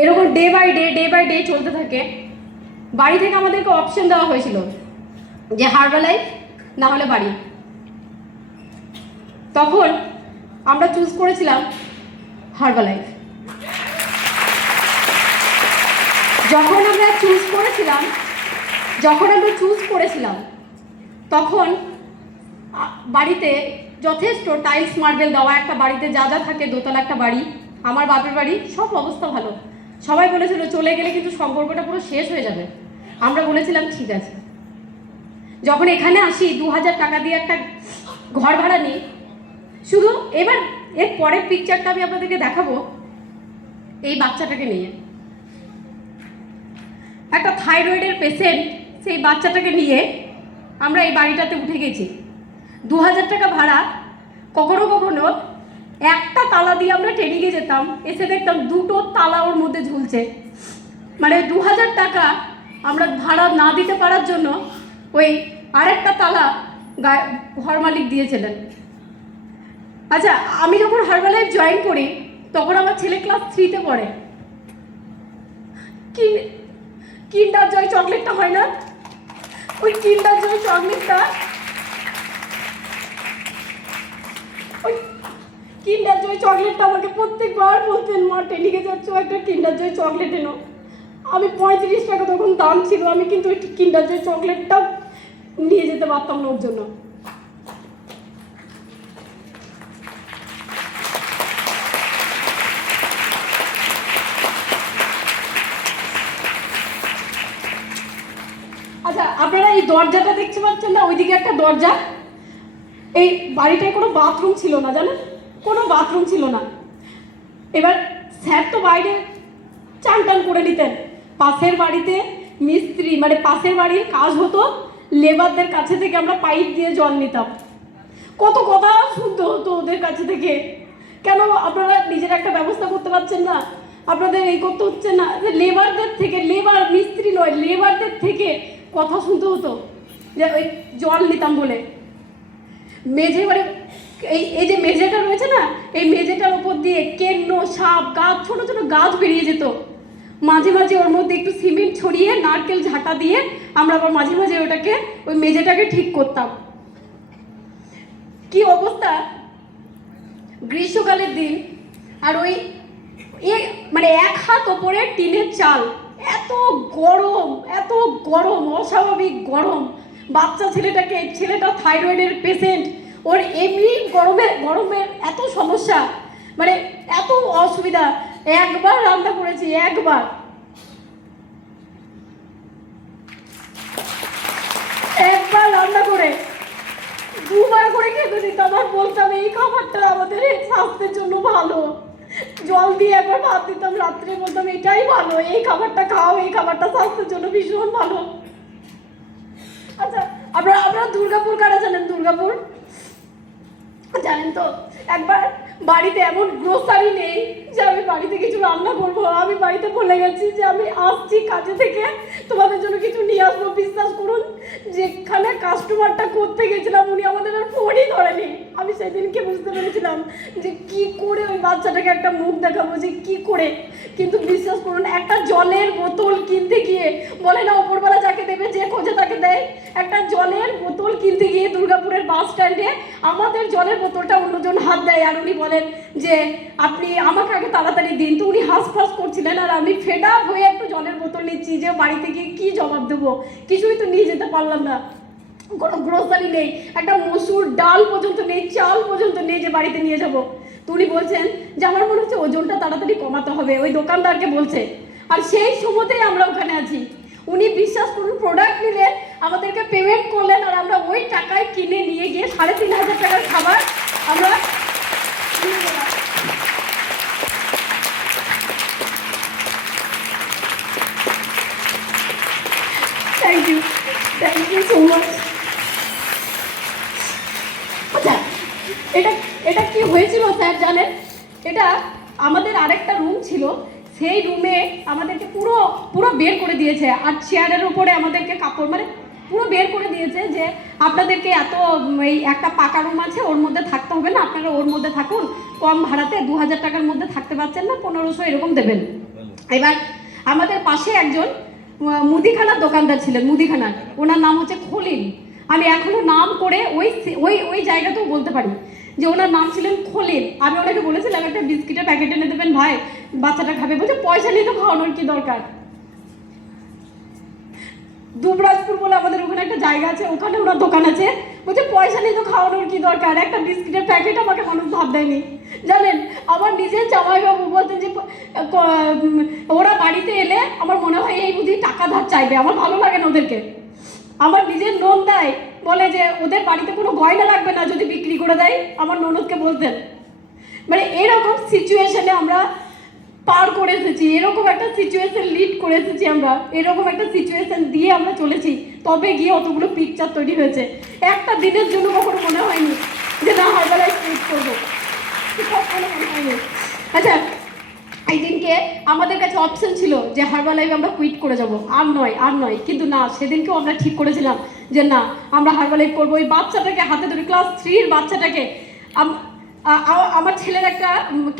এরকম day by day চলতে থাকে। বাড়ি থেকে আমাদেরকে অপশন দেওয়া হয়েছিল যে হার্বালাইফ না হলে বাড়ি। তখন আমরা চুজ করেছিলাম হার্বালাইফ। যখন আমরা চুজ করেছিলাম তখন বাড়িতে যথেষ্ট টাইলস মার্বেল দেওয়া একটা বাড়িতে যা যা থাকে, দোতলা একটা বাড়ি, আমার বাপের বাড়ি, সব অবস্থা ভালো। সবাই বলেছিল চলে গেলে কিন্তু সম্পর্কটা পুরো শেষ হয়ে যাবে। আমরা বলেছিলাম ঠিক আছে। যখন এখানে আসি 2000 টাকা দিয়ে একটা ঘর ভাড়া নিই। শুধু এবার এর পরের পিকচারটা আমি আপনাদেরকে দেখাবো এই বাচ্চাটাকে নিয়ে। একটা থাইরয়েডের পেশেন্ট, সেই বাচ্চাটাকে নিয়ে আমরা এই বাড়িটাতে উঠে গেছি। 2000 টাকা ভাড়া। কখনো কখনো একটা তালা দিয়ে আমরা ট্রেনিংয়ে যেতাম, এসে দেখতাম দুটো তালা ওর মধ্যে ঝুলছে। মানে 2000 টাকা আমরা ভাড়া না দিতে পারার জন্য ওই আরেকটা তালা ঘর মালিক দিয়েছিলেন। আচ্ছা, আমি যখন হার্বালাইফ জয়েন করি তখন আমার ছেলে ক্লাস 3-তে পড়ে। কিন্ডার জয় চকলেটটা হয় না, ওই কিন্ডার জয় চকলেটটা, ওই কিন্ডার জয় চকলেটটা আমাকে প্রত্যেকবার বলতেন, মা ট্রেনিংয়ে যাচ্ছ একটা কিন্ডার জয় চকলেট এনো। আমি 35 টাকা তখন দাম ছিল, আমি কিন্তু ওই কিন্ডার জয় চকলেটটাও নিয়ে যেতে পারতাম না ওর জন্য। আচ্ছা, আপনারা এই দরজাটা দেখতে পাচ্ছেন না, ওইদিকে একটা দরজা। এই বাড়িটায় কোনো বাথরুম ছিল না, জানেন, কোনো বাথরুম ছিল না। এবার স্যার তো বাইরে চান টান করে নিতেন। পাশের বাড়িতে মিস্ত্রি, মানে পাশের বাড়ির কাজ হতো, লেবারদের কাছে থেকে আমরা পাইপ দিয়ে জল নিতাম। কত কথা শুনতে হতো ওদের কাছে থেকে। কেন আপনারা নিজের একটা ব্যবস্থা করতে পারছেন না? আপনাদের এই করতে হচ্ছে না যে লেবারদের থেকে, লেবার মিস্ত্রি নয়, লেবারদের থেকে কথা শুনতে হতো যে ওই জল নিতাম বলে। মেঝে, মানে এই যে মেঝেটা রয়েছে না, এই মেঝেটার উপর দিয়ে কেন্ন, সাপ, গাছ, ছোট ছোট গাছ বেরিয়ে যেত। মাঝে মাঝে ওর মধ্যে একটু সিমেন্ট ছড়িয়ে নারকেল ঝাঁটা দিয়ে আমরা আবার মাঝে মাঝে ওটাকে, ওই মেঝেটাকে ঠিক করতাম। কি অবস্থা গ্রীষ্মকালের দিন, আর ওই মানে 1 হাত ওপরে টিনের চাল, এত গরম, অস্বাভাবিক গরম। বাচ্চা ছেলেটা থাইরয়েডের পেশেন্ট, ওর এমনি গরমের এত সমস্যা, মানে এত অসুবিধা। একবার রান্না করেছি, একবার 2বার করে খেতে দিতাম। আর বলতাম এই খাবারটা আমাদের স্বাস্থ্যের জন্য ভালো। জল দিয়ে একবার ভাত দিতাম রাত্রে, বলতাম এটাই ভালো, এই খাবারটা খাও, এই খাবারটা স্বাস্থ্যের জন্য ভীষণ ভালো। আচ্ছা, আপনারা দুর্গাপুর কারা জানেন? দুর্গাপুর জানেন তো? একবার বাড়িতে এমন গ্রোসারি নেই যে আমি বাড়িতে কিছু রান্না করবো। আমি বাড়িতে বলে গেছি যে আমি আসছি কাজে থেকে, তোমাদের জন্য কিছু নিয়ে আসবো। বিশ্বাস করুন, যেখানে কাস্টমারটা করতে গেছিলাম উনি আমাদের আর ফোনই ধরেনি। আমি সেদিনকে বুঝতে পেরেছিলাম যে কি করে ওই বাচ্চাটাকে একটা মুখ দেখাবো, যে কি করে। কিন্তু বিশ্বাস করুন, একটা জলের বোতল কিনতে গিয়ে, বলে না ওপরবেলা যাকে দেবে যে খোঁজে তাকে দেয়, একটা জলের বোতল কিনতে গিয়ে দুর্গাপুরের বাস স্ট্যান্ডে আমাদের জলের বোতলটা অন্যজন হাত দেয়। আর উনি বলেন যে আপনি আমাকে আগে তাড়াতাড়ি দিন। তো উনি হাঁসফাঁস করছিলেন, আর আমি ফেড আপ হয়ে একটু জলের বোতল নিচ্ছি যে বাড়িতে গিয়ে কী জবাব দেবো, কিছুই তো নিয়ে যেতে পারলাম না। কোনো গ্রোসারি নেই, একটা মসুর ডাল পর্যন্ত নেই, চাল পর্যন্ত নেই যে বাড়িতে নিয়ে যাব। তো উনি বলছেন যে আমার মনে হচ্ছে ওজনটা তাড়াতাড়ি কমাতে হবে, ওই দোকানদারকে বলছে। আর সেই সময়তেই আমরা ওখানে আছি। উনি বিশ্বাস করুন, প্রোডাক্ট নিলেন, আমাদেরকে পেমেন্ট করলেন, আর আমরা ওই টাকায় কিনে নিয়ে গিয়ে 3500 টাকার খাবার আমরা নিয়ে গেলাম। Thank you so much. আচ্ছা, এটা কি হয়েছিল স্যার জানেন? এটা আমাদের আরেকটা রুম ছিল, সেই রুমে আমাদেরকে পুরো বের করে দিয়েছে। আর চেয়ারের উপরে আমাদেরকে কাপড়, মানে পুরো বের করে দিয়েছে যে আপনাদেরকে এত, এই একটা পাকা রুম আছে, ওর মধ্যে থাকতে হবে না, আপনারা ওর মধ্যে থাকুন, কম ভাড়াতে 2000 টাকার মধ্যে থাকতে পারছেন না, 1500 এরকম দেবেন। এবার আমাদের পাশে একজন মুদিখানার দোকানদার ছিলেন, মুদিখানার, ওনার নাম হচ্ছে খলিল। আমি এখনো নাম করে ওই ওই ওই জায়গাতেও বলতে পারি যে ওনার নাম ছিলেন খলিল। আমি ওনাকে বলেছিলাম একটা বিস্কিটের প্যাকেট এনে দেবেন ভাই, বাচ্চাটা খাবে। বলছে পয়সা নিয়ে তো খাওয়ানোর কি দরকার। দুবরাজপুর বলে আমাদের ওখানে একটা জায়গা আছে, ওখানে ওনার দোকান আছে। বলছে পয়সা নিয়ে তো খাওয়ানোর কি দরকার, একটা বিস্কিটের প্যাকেট আমাকে মানুষ ভাব দেয়নি। জানেন, আমার নিজের জামাইবাবু বলতেন যে ওরা বাড়িতে এলে আমার মনে হয় এই বুঝি টাকা ধার চাইবে, আমার ভালো লাগে না ওদেরকে। আমার নিজের ননদাই বলে যে ওদের বাড়িতে কোনো গয়না লাগবে না যদি বিক্রি করে দেয়, আমার ননদকে বলতেন। মানে এরকম সিচুয়েশনে আমরা পার করে এসেছি, এরকম একটা সিচুয়েশন লিড করে এসেছি আমরা, এরকম একটা সিচুয়েশন দিয়ে আমরা চলেছি, তবে গিয়ে অতগুলো পিকচার তৈরি হয়েছে। একটা দিনের জন্য কখনো মনে হয়নি যে না হারবালাইজ কুইট করবো, কখনো মনে হয়নি। আচ্ছা, এই দিনকে আমাদের কাছে অপশন ছিল যে হারবালাইভ আমরা কুইট করে যাব, আর নয়, কিন্তু না, সেদিনকেও আমরা ঠিক করেছিলাম যে না, আমরা হারবালাইভ করবো। ওই বাচ্চাটাকে হাতে ধরে, ক্লাস 3-র বাচ্চাটাকে, আমার ছেলের একটা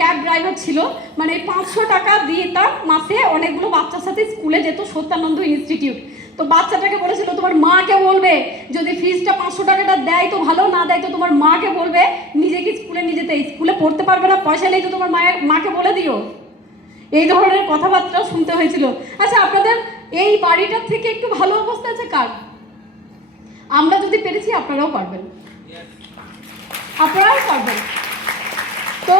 ক্যাব ড্রাইভার ছিল, মানে 500 টাকা দিয়ে তার মাসে অনেকগুলো বাচ্চার সাথে স্কুলে যেত, সত্যানন্দ ইনস্টিটিউট। তো বাচ্চাটাকে বলেছিল তোমার মাকে বলবে, যদি ফিজটা 500 টাকাটা দেয় তো ভালো, না দেয় তো তোমার মাকে বলবে নিজেকে স্কুলে নিয়ে যেতে, স্কুলে পড়তে পারবে না, পয়সা নেই তো তোমার মাকে বলে দিও। এই ধরনের কথাবার্তা শুনতে হয়েছিল। আচ্ছা, আপনাদের এই বাড়িটার থেকে একটু ভালো অবস্থা আছে কার? আমরা যদি পেরেছি আপনারাও পারবেন, আপনারাও পারবেন। তো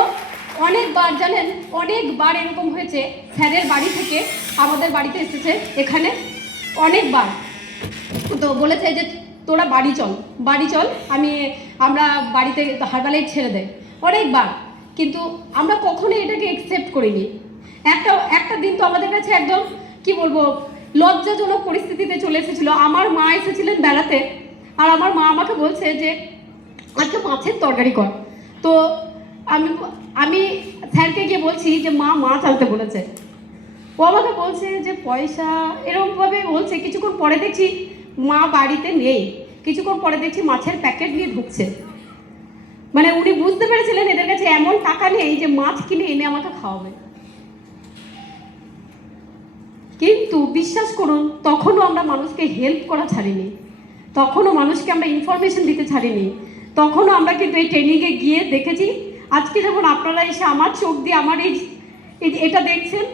অনেকবার জানেন, অনেকবার এরকম হয়েছে, স্যারের বাড়ি থেকে আমাদের বাড়িতে এসেছে এখানে অনেকবার, তো বলেছে যে তোরা বাড়ি চল, আমরা বাড়িতে হারবালাইভ ছেড়ে দেয়, অনেকবার। কিন্তু আমরা কখনোই এটাকে অ্যাকসেপ্ট করিনি। একটা দিন তো আমাদের কাছে একদম কি বলবো লজ্জাজনক পরিস্থিতিতে চলে এসেছিল। আমার মা এসেছিলেন বেড়াতে, আর আমার মা আমাকে বলছে যে আজকে মাছের তরকারি কর। তো আমি স্যারকে গিয়ে বলছি যে মা মাছ আনতে বলেছে। ও আমাকে বলছে যে পয়সা, এরকমভাবে বলছে। কিছুক্ষণ পরে দেখছি মা বাড়িতে নেই, কিছুক্ষণ পরে দেখছি মাছের প্যাকেট নিয়ে ঢুকছে। মানে উনি বুঝতে পেরেছিলেন এদের কাছে এমন টাকা নেই যে মাছ কিনে এনে আমাকে খাওয়াবে। কিন্তু বিশ্বাস করুন, তখনও আমরা মানুষকে হেল্প করা ছাড়িনি, তখনও মানুষকে আমরা ইনফরমেশন দিতে ছাড়িনি, তখনও আমরা কিন্তু এই ট্রেনিংয়ে গিয়ে দেখেছি। আজকে যেমন আপনারা এসে আমার চোখ দিয়ে আমার এটা দেখছেন,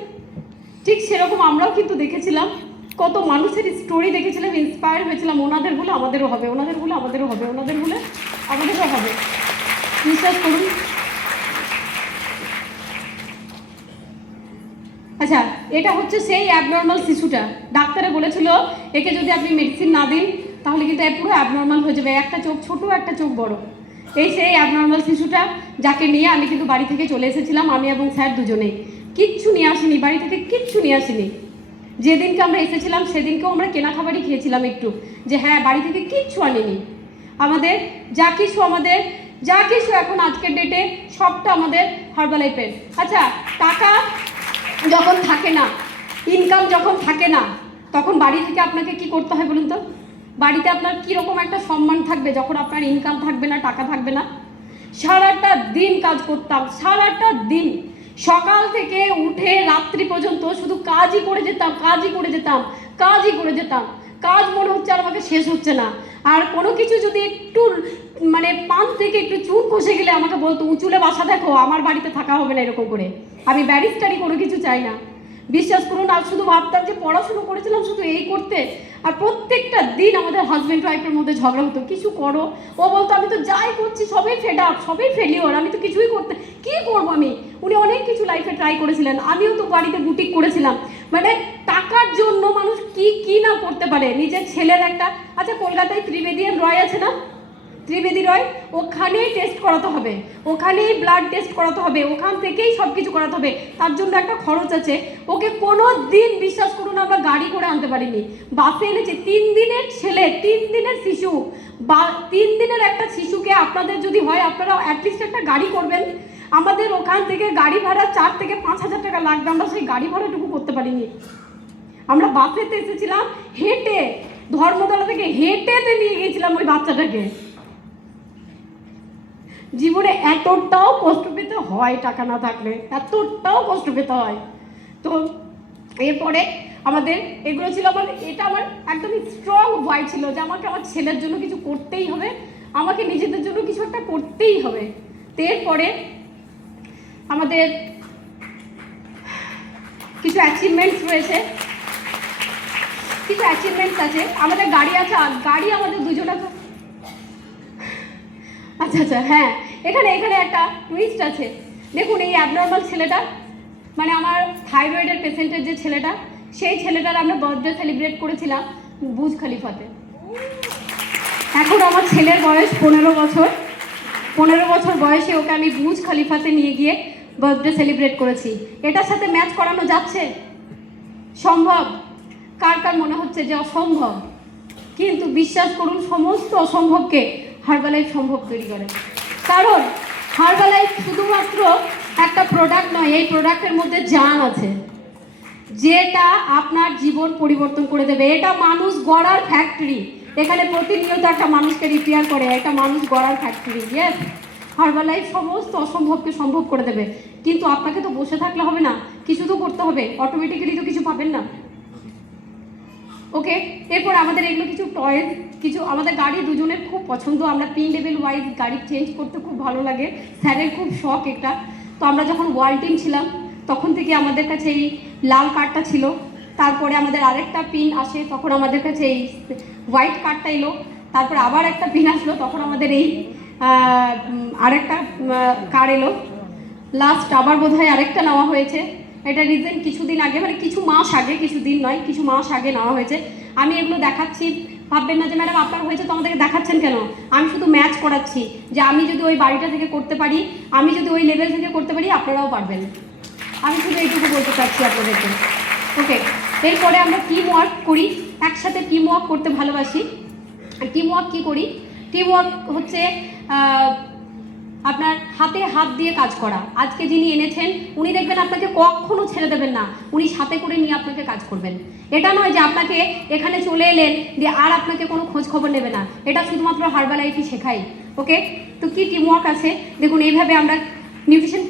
ঠিক সেরকম আমরাও কিন্তু দেখেছিলাম, কত মানুষের স্টোরি দেখেছিলাম, ইন্সপায়ার হয়েছিলাম, ওনাদের বলে আমাদেরও হবে, ওনাদের বলে আমাদেরও হবে, ওনাদের বলে আমাদেরও হবে। বিশ্বাস করুন। আচ্ছা, এটা হচ্ছে সেই অ্যাবনর্মাল শিশুটা। ডাক্তারে বলেছিল একে যদি আপনি মেডিসিন না দিন তাহলে কিন্তু পুরো অ্যাবনর্মাল হয়ে যাবে, একটা চোখ ছোট একটা চোখ বড়। এই সেই অ্যাবনর্মাল শিশুটা, যাকে নিয়ে আমি কিন্তু বাড়ি থেকে চলে এসেছিলাম, আমি এবং স্যার দুজনেই। কিচ্ছু নিয়ে আসিনি বাড়ি থেকে, কিচ্ছু নিয়ে আসিনি। যেদিনকে আমরা এসেছিলাম সেদিনকেও আমরা কেনা খাবারই খেয়েছিলাম একটু, যে হ্যাঁ বাড়ি থেকে কিচ্ছু আনিনি। আমাদের যা কিছু এখন আজকের ডেটে সবটা আমাদের হারবালাইফের। আচ্ছা, টাকা যখন থাকে না, ইনকাম যখন থাকে না, তখন বাড়ি থেকে আপনাকে কি করতে হয় বলুন তো? বাড়িতে আপনার কীরকম একটা সম্মান থাকবে যখন আপনার ইনকাম থাকবে না, টাকা থাকবে না? সারাটা দিন কাজ করতাম, সারাটা দিন, সকাল থেকে উঠে রাত্রি পর্যন্ত শুধু কাজই করে যেতাম। কাজ মনে হচ্ছে আর আমাকে শেষ হচ্ছে না। আর কোনো কিছু যদি একটু মানে পান থেকে একটু চুন খসে গেলে আমাকে বলতো উঁচুলে বাসা দেখো, আমার বাড়িতে থাকা হবে না এরকম করে। আমি ব্যারিস্টারি কোনো কিছু চাই না, বিশ্বাস করুন। আর শুধু ভাবতাম যে পড়াশুনো করেছিলাম শুধু এই করতে। আর প্রত্যেকটা দিন আমাদের হাজব্যান্ড ওয়াইফের মধ্যে ঝগড়া হতো, কিছু করো। ও বলতো আমি তো যাই করছি সবই ফেড আপ, সবই ফেলিওর, আমি তো কিছুই কি করবো আমি। উনি অনেক কিছু লাইফে ট্রাই করেছিলেন, আমিও তো বাড়িতে বুটিক করেছিলাম। মানে টাকার জন্য মানুষ কি না করতে পারে। নিজের ছেলের একটা, আচ্ছা কলকাতায় ত্রিবেদী রয় আছে না, ত্রিবেদী রয়, ওখানেই টেস্ট করাতে হবে, ওখানেই ব্লাড টেস্ট করাতে হবে, ওখান থেকেই সব কিছু করাতে হবে, তার জন্য একটা খরচ আছে। ওকে কোনো দিন বিশ্বাস করুন আমরা গাড়ি করে আনতে পারিনি, বাসে এনেছি। 3 দিনের ছেলে, 3 দিনের শিশু, 3 দিনের একটা শিশুকে আপনাদের যদি হয় আপনারা অ্যাটলিস্ট একটা গাড়ি করবেন। আমাদের ওখান থেকে গাড়ি ভাড়া 4 থেকে 5 হাজার টাকা লাগবে, আমরা সেই গাড়ি ভাড়াটুকু করতে পারিনি। আমরা বাসেতে এসেছিলাম, হেঁটে, ধর্মতলা থেকে হেঁটেতে নিয়ে গিয়েছিলাম ওই বাচ্চাটাকে। জীবনে এতটাও কষ্ট পেতে হয় টাকা না থাকলে, এতটাও কষ্ট পেতে হয়। তো এরপরে আমাদের এগুলো ছিল আমার, এটা আমার একদমই স্ট্রং ভয় ছিল যে আমাকে আমার ছেলের জন্য কিছু করতেই হবে, আমাকে নিজেদের জন্য কিছু একটা করতেই হবে। তো এরপরে আমাদের কিছু অ্যাচিভমেন্টস রয়েছে, কিছু অ্যাচিভমেন্টস আছে। আমাদের গাড়ি আছে, গাড়ি আমাদের দুজনে, আচ্ছা আচ্ছা হ্যাঁ, এখানে এখানে একটা টুইস্ট আছে। দেখুন এই অ্যাবনর্মাল ছেলেটা, মানে আমার থাইরয়েডের পেশেন্টের যে ছেলেটা, সেই ছেলেটার আমরা বার্থডে সেলিব্রেট করেছিলাম বুর্জ খলিফাতে। এখন আমার ছেলের বয়স 15 বছর, 15 বছর বয়সে ওকে আমি বুর্জ খলিফাতে নিয়ে গিয়ে বার্থডে সেলিব্রেট করেছি। এটার সাথে ম্যাচ করানো যাচ্ছে? সম্ভব? কার কার মনে হচ্ছে যে অসম্ভব? কিন্তু বিশ্বাস করুন, সমস্ত অসম্ভবকে হার্বালাইফ সম্ভব তৈরি করে। কারণ হার্বালাইফ শুধুমাত্র একটা প্রোডাক্ট নয়, এই প্রোডাক্টের মধ্যে জান আছে যেটা আপনার জীবন পরিবর্তন করে দেবে। এটা মানুষ গড়ার ফ্যাক্টরি, এখানে প্রতিনিয়ত একটা মানুষকে রিপেয়ার করে, একটা মানুষ গড়ার ফ্যাক্টরি। ইয়েস, হার্বালাইফ সমস্ত অসম্ভবকে সম্ভব করে দেবে। কিন্তু আপনাকে তো বসে থাকলে হবে না, কিছু তো করতে হবে, অটোমেটিক্যালি তো কিছু পাবেন না। ওকে, এরপর আমাদের এগুলো কিছু টয়েস, কিছু আমাদের গাড়ি দুজনের খুব পছন্দ, আমরা পিন লেভেল ওয়াইজ গাড়ি চেঞ্জ করতে খুব ভালো লাগে, স্যারের খুব শখ এটা। তো আমরা যখন ওয়ার্ল্ড টিম ছিলাম তখন থেকে আমাদের কাছে এই লাল কার্ডটা ছিল, তারপরে আমাদের আরেকটা পিন আসে, তখন আমাদের কাছে এই হোয়াইট কার্ডটা এলো, তারপরে আবার একটা পিন আসলো, তখন আমাদের এই আরেকটা কার্ড এলো, লাস্ট আবার বোধহয় আরেকটা নেওয়া হয়েছে। এটা রিসেন্ট কিছুদিন আগে, মানে কিছু মাস আগে, কিছু দিন নয়, কিছু মাস আগে নেওয়া হয়েছে। আমি এগুলো দেখাচ্ছি, ভাববেন না যে ম্যাডাম আপনার হয়েছে তো আমাদেরকে দেখাচ্ছেন কেন। আমি শুধু ম্যাচ করাচ্ছি যে আমি যদি ওই বাড়িটা থেকে করতে পারি, আমি যদি ওই লেভেল থেকে করতে পারি, আপনারাও পারবেন। আমি শুধু এইটুকু বলতে চাচ্ছি আপনাদেরকে। ওকে, এরপরে আমরা টিম ওয়ার্ক করি, একসাথে টিম ওয়ার্ক করতে ভালোবাসি। টিম ওয়ার্ক কী করি? টিম ওয়ার্ক হচ্ছে আপনার হাতে হাত দিয়ে কাজ করা। আজকে যিনি এনেছেন উনি দেখবেন আপনাকে কখনো ছেড়ে দেবেন না, উনি সাথে করে নিয়ে আপনাকে কাজ করবেন। এটা নয় যে আপনাকে এখানে চলে এলেন দিয়ে আর আপনাকে কোনো খোঁজ খবর নেবে না, এটা শুধুমাত্র হার্বালাইফই শেখাই। ওকে, তো কি টিম ওয়ার্ক আছে দেখুন, এইভাবে আমরা নিউট্রিশন